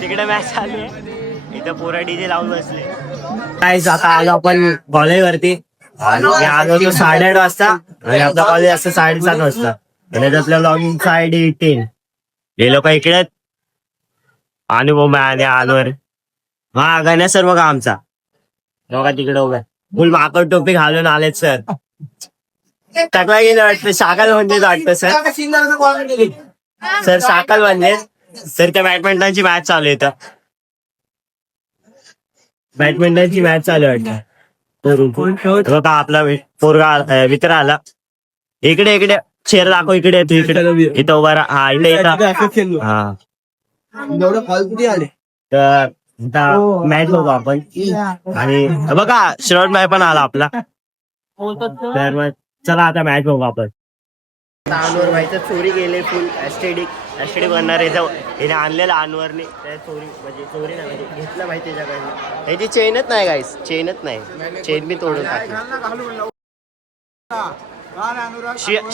तिकडे मॅच चालू आहे, इथं पोरा डीजे लावून बसले. काय आता आलो आपण कॉलेज वरती आणि आलो तो 8:30 वाजता आणि आपला कॉलेज असतं 7:30 वाजता आणि आपल्या लॉगिंग 8:10. हे लोक इकडे अनुभव आणि आलोर हा गणेश सर बघा आमचा बघा तिकडे उभा फुल माकड टोपी घालून आलेत सर. टाकला गेलं वाटतं शाकाल म्हणजे वाटतं सर. सर शाकाल म्हणजे सर त्या बॅडमिंटनची मॅच चालू आहे. बॅडमिंटनची मॅच चालू आहे वाटतं. बघा आपला पोरगा मित्र आला. इकडे इकडे चेअर दाखव. इकडे तू इकडे इथं उभा राहा. हा इकडे इथं हा तर मॅच बघू आपण. आणि बघा श्रवण भाई पण आला आपला. तर मग चला आता मॅच बघू आपण. अनवर भाईचं चोरी गेले फुल ऍस्टेटिक बनणार याने आणलेलं अनवरने चोरी म्हणजे चोरी नाही म्हणजे घेतलं भाई त्याच्याकडनं. याची चेनच नाही गाईस, चेनच नाही. चेन मी तोडून टाकली.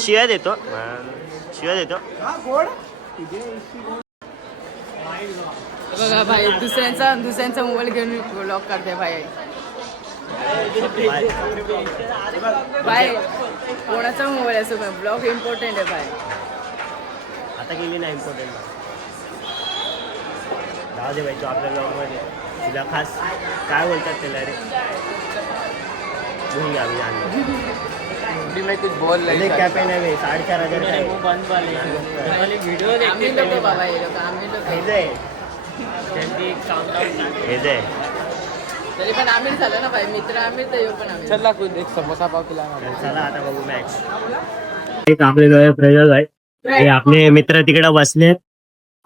शिया देतो. बघा भाई दुसऱ्यांचा मोबाईल घेऊन ब्लॉक करते भाई. भाई कोणाचा मोबाईल असो ब्लॉग इम्पॉर्टंट आहे भाई. आता गेली ना इम्पॉर्टंट. जाऊ दे भाई तू आपल्या ब्लॉग मध्ये तुला खास काय बोलतात त्याला रे भूल गया मैं कुछ बोल रहे क्या पहने हुए 4,500 का बंद वाले वीडियो देखते हैं बाबा. ये लोग आम्ही लोग तरी पण आमिर झालं ना भाई. मित्र आमिर तर येऊ पण आमिर. चला एक समोसा पाव पिला. चला आता बघू मॅच. एक आपले प्रज्वल भाई हे आपले मित्र तिकडे बसले.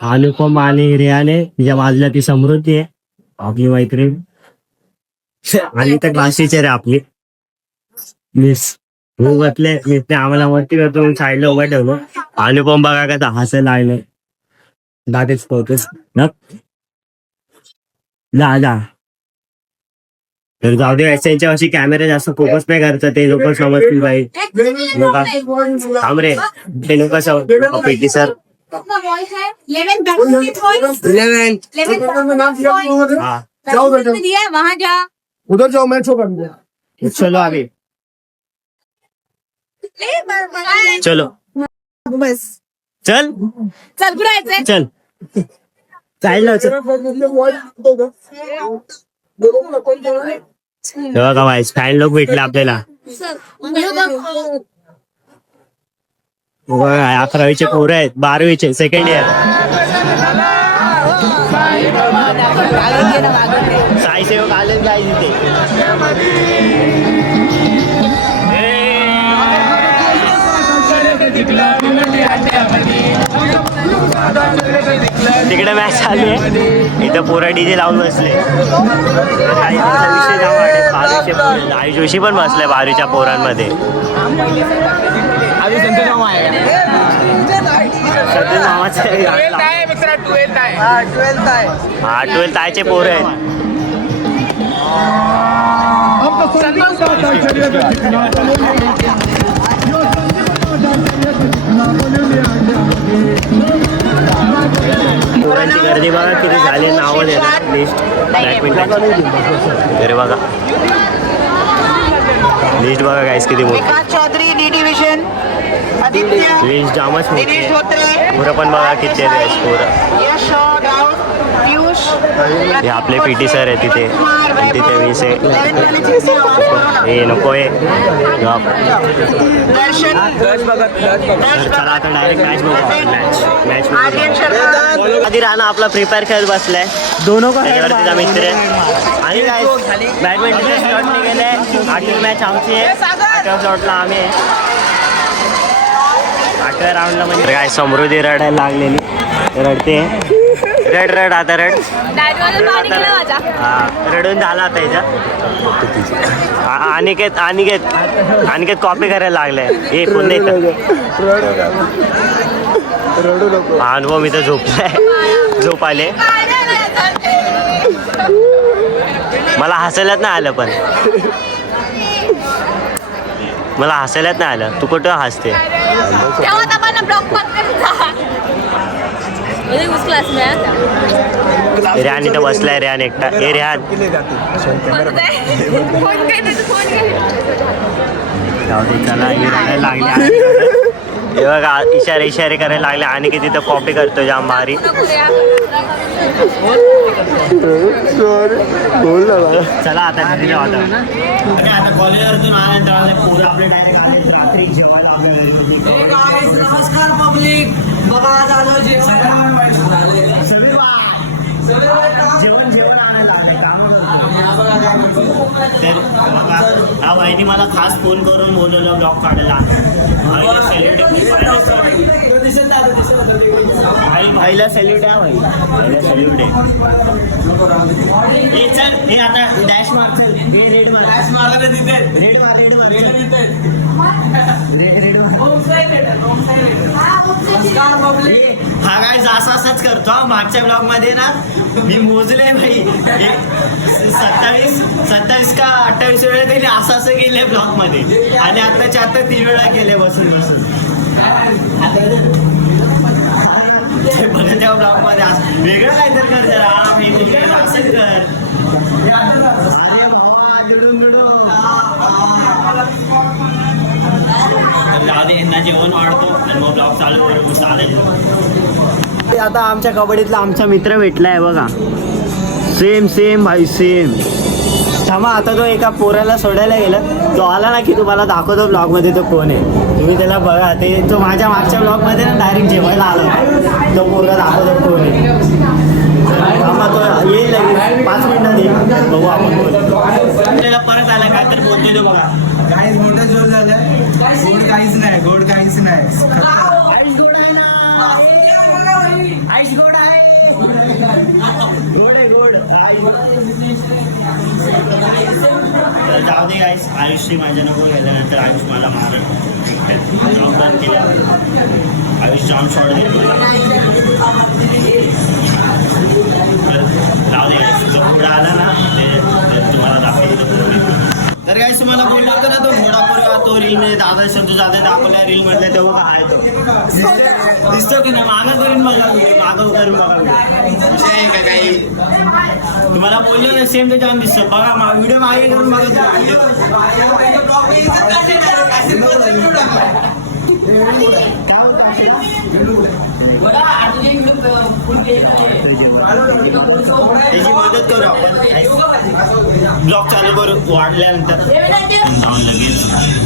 अनुपम आणि रियाने तिच्या बाजूला ती समृद्धी आहे आपली मैत्रीण. आणि तर क्लासटीचर आहे आपली मिस. हो बसले मिसने आम्हाला वरती करतो साईडला उभा ठेवलो. अनुपम बघा का हसायला लागले. दातेच पोहतोस ना जा. तर जाऊ दे यांच्या वर्षी कॅमेरा जास्त फोकस नाही करतात ते लोक समजतील भाई. थांब रे ते लोक पेटी सर 11 वहाँ जा उधर जाओ मैच होगा. चलो आगे चलो बस चल कुठे चल चाललं का भाई. फॅन लोक भेटले आपल्याला. 11वीचे पोरं आहेत 12वीचे सेकंड इयर. साई सेवक आले काय तिथे. तिकडे मॅच चालू आहे, इथं पोरा डीजे लावून बसले. काही विषय जाऊ वाटेल. 12वीचे पोरं आई जोशी पण बसले 12वीच्या पोरांमध्ये. हा 12th आयचे पोरं आहेत. पोरांची गर्दी बघा किती झाली. नावं देणार लिस्ट बॅडमिंटन अरे बघा लिस्ट बघा गाईस किती मोठी. चौधरी डी डिव्हिजन लिस्ट जामच मोठी. पोरं पण बघा किती आहे पोरं. हे आपले पीटी सर आहे तिथे आणि तिथे वीस आहे. हे नको आहे. चला आता डायरेक्ट मॅच बघू. मॅच आधी राहणं आपला प्रिपेअर खेळत बसलाय. त्याच्यावर तिचा मित्र आहे. आणि काय बॅडमिंटनचे शॉट निघाले. 8वी मॅच आमची आहे. 8व्या शॉटला आम्ही आहे. 8व्या राऊंडला म्हणजे काय समृद्धी रडायला लागलेली. रडते रड आता रड. हा रडून झाला आता याच्या. अनिकेत कॉपी करायला लागलाय. हे पुन्हा अनुभव मी तर झोप आले. मला हसायलाच नाही आलं पण मला हसायलाच नाही आलं. तू कुठं हसते? तेव्हा आपण ब्लॉग बंद करत जा. म्हणजे उस क्लास में आता रेहान इथं बसलाय. रेहान एकटा. ए रेहान फोन जाऊ दे चला. हे रडायला लागले. हे बघा इशारे करायला लागले आणि की तिथं कॉपी करतो जाम भारी. चला आता घरी जाऊ. आता कॉलेजवरतून आल्यानंतर पोरं आपले डायरेक्ट आले रात्री जेवायला. नमस्कार पब्लिक. बघा आज आलो जेवण आणायला आले. तर बघा हा वहिनी मला खास फोन करून बोलवलं ब्लॉग काढायला. भाईला सॅल्यूट आहे. भाईला सॅल्यूट आहे. हे चल हे आता डॅश मार. चल हे रेड मार. डॅश मारायला तिथे रेड मार. हा काय असाच करतो. मागच्या ब्लॉग मध्ये ना मी मोजले भाई 27 का 28 वेळा त्यांनी असं केलंय ब्लॉग मध्ये आणि आताच्या आता 3 वेळा केले बसून बघा त्या ब्लॉग मध्ये वेगळं काहीतरी कर जरा. असंच कर. अरे भावा जाऊ दे. यांना जेवण वाढतो आणि मग ब्लॉग चालू करू. चालेल. आता आमच्या कबड्डीतला आमचा मित्र भेटलाय बघा. सेम भाई सेम. थांबा आता तो एका पोराला सोडायला गेला. तो आला ना की तुम्हाला दाखवतो ब्लॉग मध्ये तो कोण आहे. तुम्ही त्याला बघा. ते तो माझ्या मागच्या ब्लॉग मध्ये ना डायरेक्ट जेवायला आला. तो पोरगा दाखवतो कोण आहे. थांबा तो येईल 5 मिनिटात येईल. बघू आपण. त्याला परत आला काय तर बोलतोय तो बघा. काहीच मोठा जोर झालाय. गोड काहीच नाही. गोड काहीच नाही. आईस गोड आहे ना. आईस गोड आहे. गोड जाऊ दे गाईस. आयुषशी माझ्या नको गेल्यानंतर आयुष मला मारत केलं. आयुष जाम शॉर्ट घेतो. जाऊ दे गाईस. जो पुढे आला ना ते तुम्हाला दाखवतो. तर गाईस तुम्हाला बोललो होतं ना तो घोडापूर तो रील मध्ये दादा शब्द जाते दाखवल्या रील मधल्या तेव्हा काय तो दिसतो की नाही. मागं करून बघा. मागं करून बघा काही तुम्हाला बोललो ना सेम ते जाऊन दिसतं. बघा व्हिडिओ मागे करून बघा. त्याची मदत करू आपण. ब्लॉग चालू करू वाढल्यानंतर जाऊन लगेच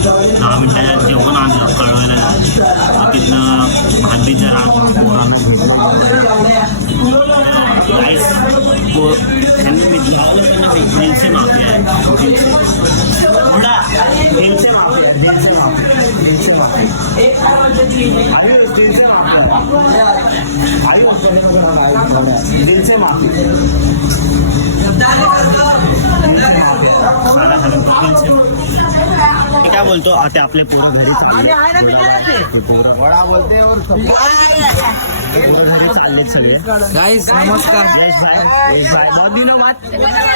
10 मिनिटाच्या जेवण आणलं कळवायला. तिथनं भांडीचं दिलसे माफिया काय बोलतो आता आपले पोरं घरी चालले सगळे. गाईस नमस्कार. यश भाई बहुत दिनों बाद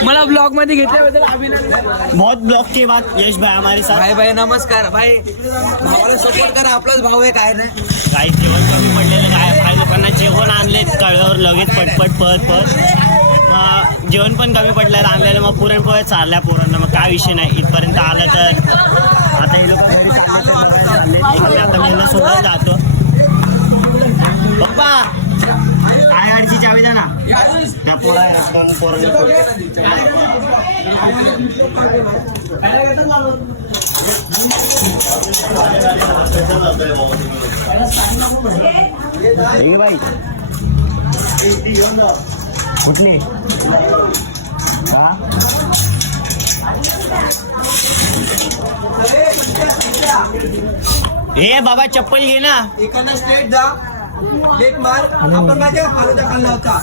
मला ब्लॉग मध्ये घेतल्याबद्दल अभिनंदन. बहुत ब्लॉग के बाद यश भाई हमारे साथ. भाई नमस्कार. भाई भावाला सपोर्ट करा. आपलाच भाव आहे. काय नाही. काही जेवण कमी पडलेलं काय. काही लोकांना जेवण आणलेत कळल्यावर लगेच पटपट पळत मग जेवण पण कमी पडलं आणलेलं. मग पुरणपोळ्या चालल्या पोरांना. मग काय विषय नाही. इथपर्यंत आलं तर आता हे लोक घरी चालले. आता मी यांना सोबत जातो. पप्पा काय गाडीची चावी द्या ना. त्या भाई कुठली हे बाबा चप्पल घे ना. एकानं स्ट्रेट जा. लेग मार. आपण माहिती फालुदा खाल्ला होता.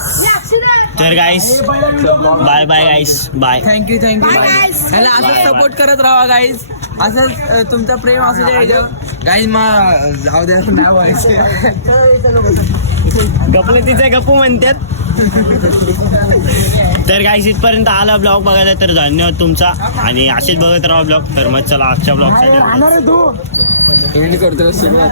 तर गाईस बाय गाईस. बाय. थँक्यू. याला असंच सपोर्ट करत राहा गाईस. असंच तुमचं प्रेम असू द्या गाईस. मग जाऊ द्या. नाही व्हायचं. गपले तिचे गप्पू म्हणतात. तर गाईस इथपर्यंत आला ब्लॉग बघायला तर धन्यवाद तुमचा आणि असेच बघत राहा ब्लॉग. तर मग चला आजच्या ब्लॉग साठी करतो सुरुवात